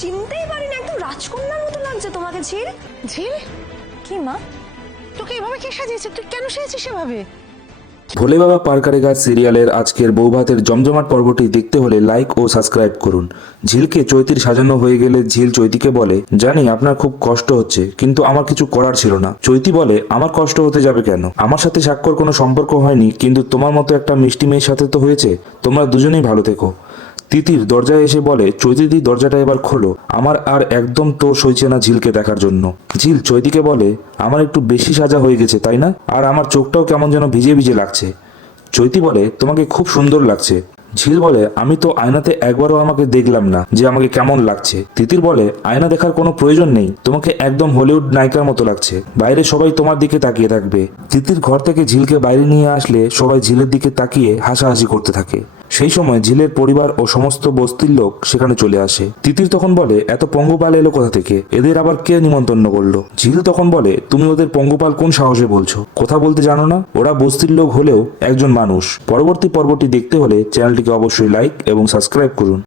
চিনতেই পারিনি, একদম রাজকন্যার মতো লাগছে তোমাকে ঝিল। ঝিল, কি মা? তোকে এভাবে কে সাজিয়েছে? তুই কেন সেজেছিস এভাবে? ভোলে বাবা পার করেগা সিরিয়ালের আজকের বৌভাতের জমজমাট পর্বটি দেখতে হলে লাইক ও সাবস্ক্রাইব করুন। ঝিলকে চৈতির সাজানো হয়ে গেলে ঝিল চৈতিকে বলে, জানি আপনার খুব কষ্ট হচ্ছে, কিন্তু আমার কিছু করার ছিল না। চৈতি বলে, আমার কষ্ট হতে যাবে কেন? আমার সাথে স্বাক্ষর কোনো সম্পর্ক হয়নি, কিন্তু তোমার মতো একটা মিষ্টি মেয়ের সাথে তো হয়েছে। তোমরা দুজনেই ভালো থেকো। তিতির দরজায় এসে বলে, চৈতিদি দরজাটা এবার খোলো, আমার আর একদম তো সইছে না ঝিলকে দেখার জন্য। ঝিল চৈতিকে বলে, আমার একটু বেশি সাজা হয়ে গেছে তাই না? আর আমার চোখটাও কেমন যেন ভিজে ভিজে লাগছে। চৈতি বলে, তোমাকে খুব সুন্দর লাগছে। ঝিল বলে, আমি তো আয়নাতে একবারও আমাকে দেখলাম না যে আমাকে কেমন লাগছে। তিতির বলে, আয়না দেখার কোনো প্রয়োজন নেই, তোমাকে একদম হলিউড নায়িকার মতো লাগছে, বাইরে সবাই তোমার দিকে তাকিয়ে থাকবে। তিতির ঘর থেকে ঝিলকে বাইরে নিয়ে আসলে সবাই ঝিলের দিকে তাকিয়ে হাসাহাসি করতে থাকে। সেই সময় ঝিলের পরিবার ও সমস্ত বস্তির লোক সেখানে চলে আসে। তিতির তখন বলে, এত পঙ্গপাল এলো কোথা থেকে? এদের আবার কে নিমন্ত্রণ করলো? ঝিল তখন বলে, তুমি ওদের পঙ্গপাল কোন সাহসে বলছো? কথা বলতে জানো না? ওরা বস্তির লোক হলেও একজন মানুষ। পরবর্তী পর্বটি দেখতে হলে চ্যানেলটিকে অবশ্যই লাইক এবং সাবস্ক্রাইব করুন।